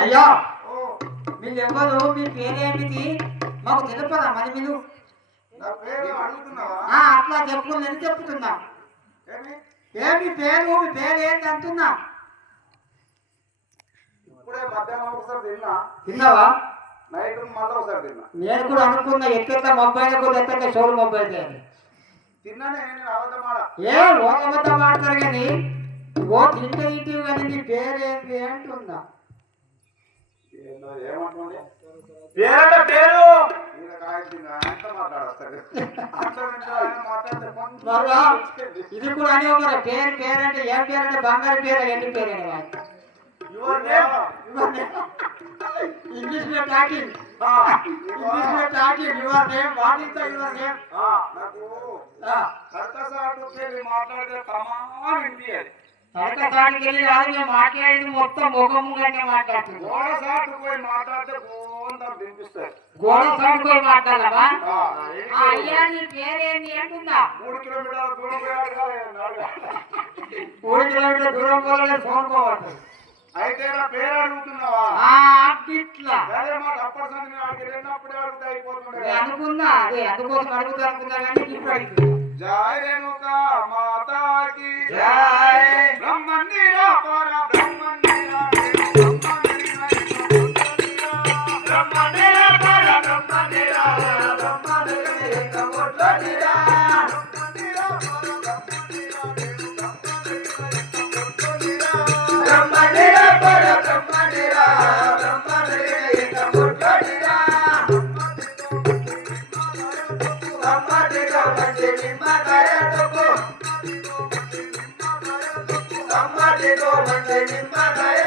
అయ్యా మీరెవ్వరు మీ పేరేమిటి మాకు తెలుపదా మరి మీరు అట్లా చెప్పు నేను చెప్తున్నా ఏమి పేరు మీ పేరు ఏంటి అంటున్నా తిన్నావా నేను కూడా అనుకున్నా ఎక్కడ మొబైల్ కూడా ఎక్కడ షోలు మొబైల్ ఏ ఓటబద్దం ఆడతారు కానీ ఓ తింటే ఇంటివి కానీ నీ పేరేంటి అంటున్నా పేరు ఇది కూడా అని మరి పేరు పేరంటే ఏం పేరంటే బంగారు పేరు ఎన్ని పేరు ఇంగ్లీష్ లో talking your name what is your name మాట్లాడితే తరకసాటికి వెళ్ళి కాదు మేము మాట్లాడేది మొత్తం ముఖము కంటే మాట్లాడుతున్నాం గోడ సాటు పోయి మాట్లాడితే వినిపిస్తాయి గోడ సాటు పోయి మాట్లాడమా అయ్యా నీ పేరేంటి అంటుందా 3 కిలోమీటర్ల దూరం పోయాడు 3 కిలోమీటర్ల దూరం పోలేదు ఫోన్ పోవాలి అయితే నా పేరు అడుగుతున్నావా ఇట్లా అదే మాట అప్పటి సంది నేను అడిగి వెళ్ళినప్పుడే అడిగితే అయిపోతుండే అనుకున్నా అదే అందుకోసం అడుగుతా అనుకున్నా కానీ ఇప్పుడు అడుగుతున్నా జై రేణుకా మాతాకి జై బ్రహ్మణిరా పర బ్రహ్మణిరా బ్రహ్మణిరా పర బ్రహ్మణిరా బ్రహ్మణిరా కోట్లనిరా బ్రహ్మణిరా పర బ్రహ్మణిరా బ్రహ్మణిరా కోట్లనిరా నిమ్మకాయ